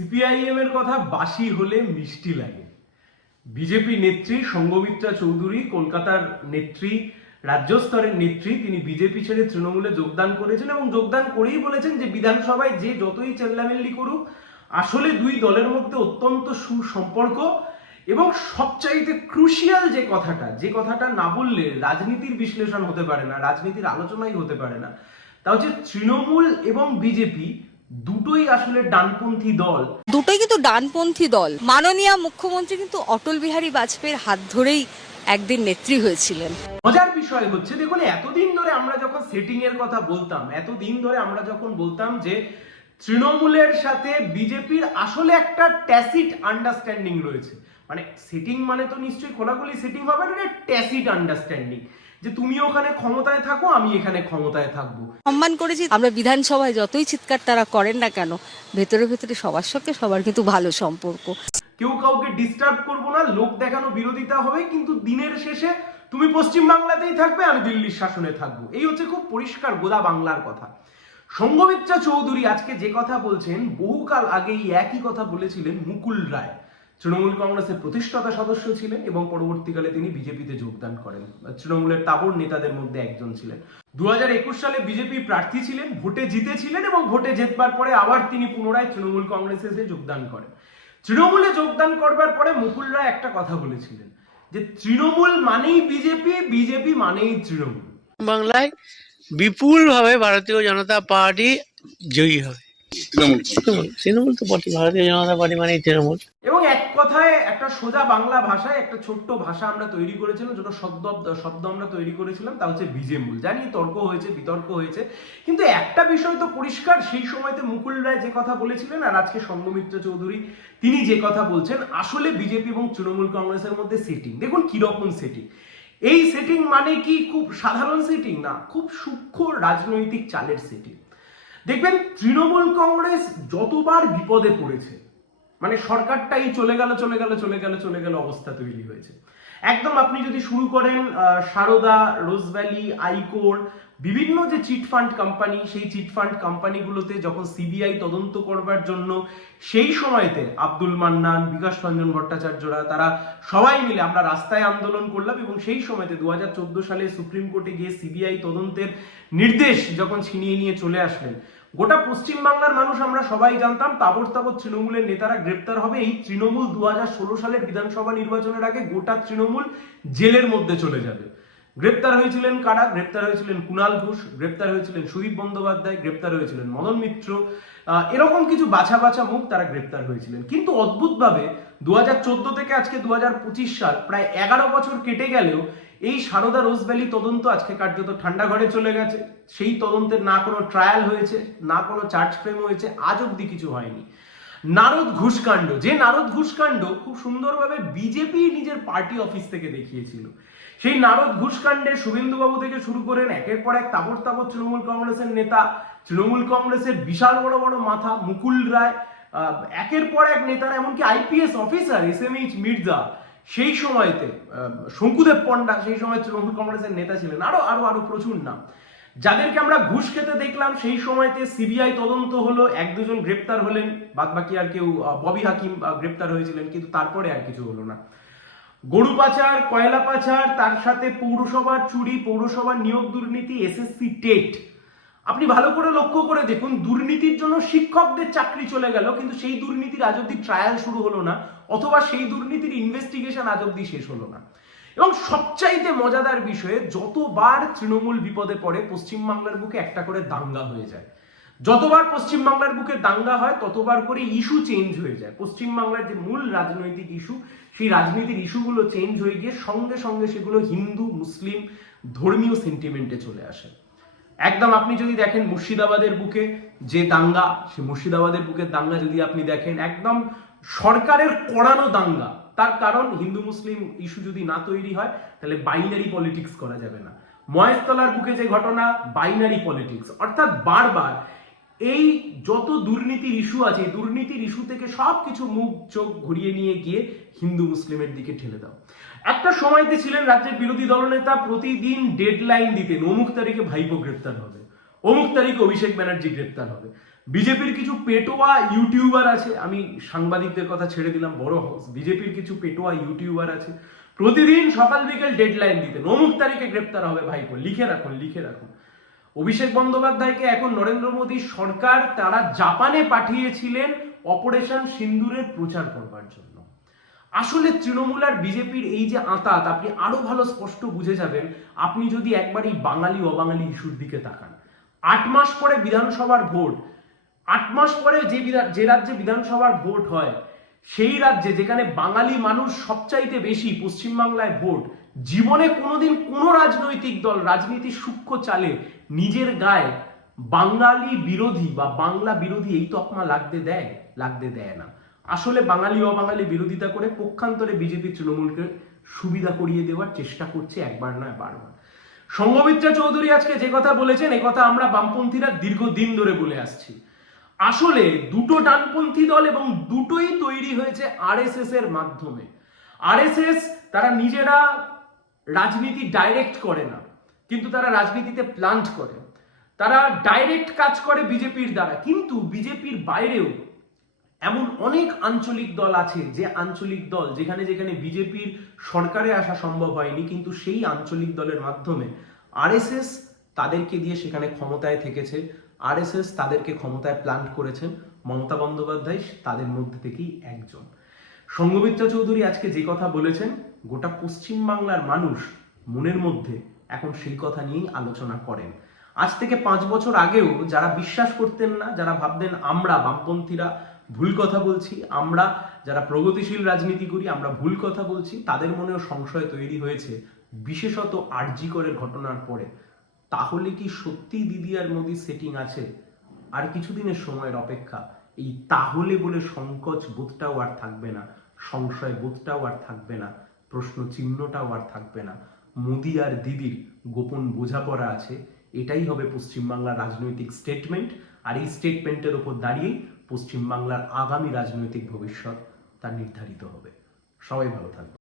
CPIM এর কথা বাসি হলে মিষ্টি লাগে। বিজেপি নেত্রী সঙ্গমিত্রা চৌধুরী, কলকাতার নেত্রী রাজ্য স্তরের নেত্রী, তিনি বিজেপি ছেড়ে তৃণমূলে যোগদান করেছেন এবং যোগদান করেই বলেছেন যে বিধানসভায় যে যতই চেল্লামেল্লি করুক, আসলে দুই দলের মধ্যে অত্যন্ত সুসম্পর্ক এবং সবচাইতে ক্রুশিয়াল যে কথাটা যে কথাটা না বললে রাজনীতির বিশ্লেষণ হতে পারে না, রাজনীতির আলোচনাই হতে পারে না, তা হচ্ছে তৃণমূল এবং বিজেপি দুটোই আসলে ডানপন্থী দল। দুটোই কিন্তু ডানপন্থী দল। মাননীয় মুখ্যমন্ত্রী কিন্তু অটল বিহারী বাজপেয়ীর হাত ধরেই একদিন নেত্রী হয়েছিলেন। মজার বিষয় হচ্ছে দেখুন এতদিন ধরে আমরা যখন সেটিং এর কথা বলতাম এতদিন ধরে আমরা যখন বলতাম যে তৃণমূলের সাথে বিজেপির আসলে একটা ট্যাসিট আন্ডারস্ট্যান্ডিং রয়েছে। মানে সেটিং মানে তো নিশ্চয়ই খোলাখুলি সেটিং হবে না ট্যাসিট আন্ডারস্ট্যান্ডিং যে তুমি ওখানে ক্ষমতায় থাকো আমি এখানে ক্ষমতায় থাকব। সম্মান করেছি আমরা বিধানসভায় যতই চিৎকার তারা করেন না কেন ভেতরে ভেতরে সবার সঙ্গে সবার কিন্তু ভালো সম্পর্ক। কেউ কাউকে ডিস্টার্ব করব না লোক দেখানো বিরোধিতা হবে কিন্তু দিনের শেষে তুমি পশ্চিম বাংলাতেই থাকবে আমি দিল্লির শাসনে থাকব। এই হচ্ছে খুব পরিষ্কার গোদা বাংলার কথা। সঙ্গমিত্রা চৌধুরী আজকে যে কথা বলছেন বহুকাল আগেই একই কথা বলেছিলেন মুকুল রায়। তৃণমূল কংগ্রেসের প্রতিষ্ঠাতা সদস্য ছিলেন এবং পরবর্তীকালে তিনি বিজেপিতে যোগদান করেন। তৃণমূলের তাবর নেতাদের মধ্যে একজন ছিলেন। দু সালে বিজেপি প্রার্থী ছিলেন, ভোটে জিতেছিলেন এবং ভোটে জেতবার পরে আবার তিনি পুনরায় তৃণমূল কংগ্রেসে এসে যোগদান করেন। তৃণমূলে যোগদান করবার পরে মুকুল রায় একটা কথা বলেছিলেন, যে তৃণমূল মানেই বিজেপি বিজেপি মানেই তৃণমূল। বাংলায় বিপুলভাবে ভারতীয় জনতা পার্টি জয়ী হবে। তৃণমূল তো পার্টি ভারতীয় জনতা পার্টি মানেই তৃণমূল। এবং এক কথায় একটা সোজা বাংলা ভাষায় একটা ছোট্ট ভাষা আমরা তৈরি করেছিলাম যেটা শব্দ শব্দ আমরা তৈরি করেছিলাম তা হচ্ছে বিজেমূল। জানি তর্ক হয়েছে বিতর্ক হয়েছে কিন্তু একটা বিষয় তো পরিষ্কার সেই সময়তে মুকুল রায় যে কথা বলেছিলেন আর আজকে সঙ্গমিত্র চৌধুরী তিনি যে কথা বলছেন আসলে বিজেপি এবং তৃণমূল কংগ্রেসের মধ্যে সেটিং দেখুন কীরকম সেটিং এই সেটিং মানে কি? খুব সাধারণ সেটিং না খুব সূক্ষ্ম রাজনৈতিক চালের সেটিং দেখবেন তৃণমূল কংগ্রেস যতবার বিপদে পড়েছে মানে সরকারটাই চলে গেল চলে গেল চলে গেল চলে গেল অবস্থা তৈরি হয়েছে। একদম আপনি যদি শুরু করেন সারদা রোজভ্যালি আইকোর, বিভিন্ন যে চিটফান্ড কোম্পানি সেই চিটফান্ড কোম্পানিগুলোতে যখন সিবিআই তদন্ত করবার জন্য, সেই সময়তে আব্দুল মান্নান, বিকাশ রঞ্জন ভট্টাচার্যরা, তারা সবাই মিলে আমরা রাস্তায় আন্দোলন করলাম এবং সেই সময়তে দু হাজার চোদ্দ সালে সুপ্রিম কোর্টে গিয়ে সিবিআই তদন্তের নির্দেশ যখন ছিনিয়ে নিয়ে চলে আসলেন গোটা পশ্চিম বাংলার মানুষ আমরা সবাই জানতাম তাবর তাবর তৃণমূলের নেতারা গ্রেপ্তার হবে। এই তৃণমূল দু সালের বিধানসভা নির্বাচনের আগে গোটা তৃণমূল জেলের মধ্যে চলে যাবে। গ্রেপ্তার হয়েছিলেন কারা? গ্রেপ্তার হয়েছিলেন কুণাল ঘোষ, গ্রেপ্তার হয়েছিলেন সুদীপ বন্দ্যোপাধ্যায়, গ্রেপ্তার হয়েছিলেন মদন মিত্র। এরকম কিছু বাছা বাছা মুখ তারা গ্রেপ্তার হয়েছিলেন। কিন্তু অদ্ভুতভাবে দু হাজার চোদ্দ থেকে আজকে দুহাজার পঁচিশ সাল, প্রায় এগারো বছর কেটে গেলেও এই সারদা রোজ ভ্যালি তদন্ত আজকে কার্যত ঠান্ডা ঘরে চলে গেছে। সেই তদন্তের না কোনো ট্রায়াল হয়েছে, না কোনো চার্জ ফ্রেম হয়েছে, আজ অব্দি কিছু হয়নি। নারদ ঘুষকাণ্ড, যে নারদ ঘুষকাণ্ড খুব সুন্দরভাবে বিজেপি নিজের পার্টি অফিস থেকে দেখিয়েছিল। সেই নারদ ঘুষকাণ্ডে শুভেন্দুবাবু থেকে শুরু করেন একের পর এক তাবর তাবর তৃণমূল কংগ্রেসের নেতা, তৃণমূল কংগ্রেসের বিশাল বড় বড় মাথা মুকুল রায় একের পর এক নেতারা, এমনকি IPS officer S M H Mirza সেই সময়তে শঙ্কুদেব পণ্ডা সেই সময় তৃণমূল কংগ্রেসের নেতা ছিলেন। আরও আরও আরও প্রচুর নাম। যাদেরকে আমরা ঘুষ খেতে দেখলাম, সেই সময়তে সিবিআই তদন্ত হলো, এক দুজন গ্রেপ্তার হলেন বাদ বাকি আর কেউ ববি হাকিম গ্রেপ্তার হয়েছিলেন, কিন্তু তারপরে আর কিছু হলো না। গরু পাচার, কয়লা পাচার, তার সাথে পৌরসভার চুরি, পৌরসভার নিয়োগ দুর্নীতি, এসএসসি টেট আপনি ভালো করে লক্ষ্য করে দেখুন, দুর্নীতির জন্য শিক্ষকদের চাকরি চলে গেল, কিন্তু সেই দুর্নীতির আজ অব্দি ট্রায়াল শুরু হলো না, অথবা সেই দুর্নীতির ইনভেস্টিগেশন আজ অব্দি শেষ হলো না। এবং সবচাইতে মজাদার বিষয়ে, যতবার তৃণমূল বিপদে পড়ে, পশ্চিমবাংলার বুকে একটা করে দাঙ্গা হয়ে যায়। যতবার পশ্চিমবাংলার বুকে দাঙ্গা হয়, ততবার করে ইস্যু চেঞ্জ হয়ে যায়। পশ্চিমবাংলার যে মূল রাজনৈতিক ইস্যু, সেই রাজনীতির ইস্যুগুলো চেঞ্জ হয়ে গিয়ে সঙ্গে সঙ্গে সেগুলো হিন্দু, মুসলিম ধর্মীয় সেন্টিমেন্টে চলে আসে। একদম আপনি যদি দেখেন মুর্শিদাবাদের বুকে যে দাঙ্গা, সে মুর্শিদাবাদের বুকের দাঙ্গা যদি আপনি দেখেন, একদম সরকারের কড়ানো দাঙ্গা। তার কারণ হিন্দু মুসলিম ইস্যু যদি না তৈরি হয়, তাহলে বাইনারি পলিটিক্স করা যাবে না। মহেশতলার বুকে যে ঘটনা, বাইনারি পলিটিক্স। অর্থাৎ বারবার এই যত দুর্নীতির ইস্যু আছে দুর্নীতির ইস্যু থেকে সব কিছু মুখ, চোখ ঘুরিয়ে নিয়ে গিয়ে হিন্দু মুসলিমের দিকে ঠেলে দাও। একটা সময়তে ছিলেন রাজ্যের বিরোধী দলনেতা প্রতিদিন ডেডলাইন দিতেন, অমুক তারিখে ভাইপো গ্রেপ্তার হবে, অমুক তারিখে অভিষেক ব্যানার্জি গ্রেপ্তার হবে। বিজেপির কিছু পেটোয়া ইউটিউবার আছে, আমি সাংবাদিকদের কথা ছেড়ে দিলাম, বড় হাউস বিজেপির কিছু পেটোয়া ইউটিউবার আছে, প্রতিদিন সকাল বিকেল ডেডলাইন দিতেন, অমুক তারিখে গ্রেপ্তার হবে ভাইপো, লিখে রাখুন লিখে রাখুন। অভিষেক বন্দ্যোপাধ্যায়কে এখন নরেন্দ্র মোদী সরকার, তারা জাপানে পাঠিয়েছিলেন অপারেশন সিন্দুরের প্রচার করবার জন্য। আসলে তৃণমূল আর বিজেপির এই যে আঁতাত, আপনি আরও ভালো স্পষ্ট বুঝে যাবেন, আপনি যদি একবার এই বাঙালি, অবাঙালি ইস্যুর দিকে তাকান। আট মাস পরে বিধানসভার ভোট, আট মাস পরে যে যে রাজ্যে বিধানসভার ভোট হয়, সেই রাজ্যে যেখানে বাঙালি মানুষ সবচাইতে বেশি পশ্চিমবাংলায় ভোট, জীবনে কোনোদিন কোনো রাজনৈতিক দল, রাজনীতির সূক্ষ্ম চালে নিজের গায়ে বাঙালি বিরোধী বা বাংলা বিরোধী এই তকমা লাগতে দেয় লাগতে দেয় না। আসলে বাঙালি, অবাঙালি বিরোধিতা করে পক্ষান্তরে বিজেপি তৃণমূলকে সুবিধা করিয়ে দেওয়ার চেষ্টা করছে একবার নয় বারবার। সঙ্গমিত্রা চৌধুরী আজকে যে কথা বলেছেন কথা আমরা বামপন্থীরা দীর্ঘদিন ধরে বলে আসছি। আসলে দুটো ডানপন্থী দল এবং দুটোই তৈরি হয়েছে আরএসএস এর মাধ্যমে। আরএসএস তারা নিজেরা রাজনীতি ডাইরেক্ট করে না। কিন্তু তারা রাজনীতিতে প্লান্ট করে। তারা ডাইরেক্ট কাজ করে বিজেপির দ্বারা। কিন্তু বিজেপির বাইরেও এমন অনেক আঞ্চলিক দল আছে, যে আঞ্চলিক দল যেখানে যেখানে বিজেপির সরকারে আসা সম্ভব হয়নি, কিন্তু সেই আঞ্চলিক দলের মাধ্যমে আরএসএস তাদেরকে দিয়ে সেখানে ক্ষমতায় থেকেছে। আরএসএস তাদেরকে ক্ষমতায় প্লান্ট করেছেন মমতা বন্দ্যোপাধ্যায় তাদের মধ্যে থেকেই একজন। সঙ্গমিত্র চৌধুরী আজকে যে কথা বলেছেন, গোটা পশ্চিম বাংলার মানুষ মনের মধ্যে এখন সেই কথা নিয়েই আলোচনা করেন। আজ থেকে পাঁচ বছর আগেও যারা বিশ্বাস করতেন না, যারা ভাবতেন আমরা বামপন্থীরা ভুল কথা বলছি, আমরা যারা প্রগতিশীল রাজনীতি করি, আমরা ভুল কথা বলছি, তাদের মনেও সংশয় তৈরি হয়েছে বিশেষত আরজিকরের ঘটনার পরে। তাহলে কি সত্যিই দিদি আর মোদি সেটিং আছে? আর কিছুদিনের সময়ের অপেক্ষা। এই তাহলে বলে সংকোচ বোধটাও আর থাকবে না, সংশয় বোধটাও আর থাকবে না প্রশ্ন চিহ্নটাও আর থাকবে না। মোদি আর দিদির গোপন বোঝাপড়া আছে। এটাই হবে পশ্চিমবাংলার রাজনৈতিক স্টেটমেন্ট আর এই স্টেটমেন্টের ওপর দাঁড়িয়েই পশ্চিমবাংলার আগামী রাজনৈতিক ভবিষ্যৎ তা নির্ধারিত হবে। সবাই ভালো থাকবে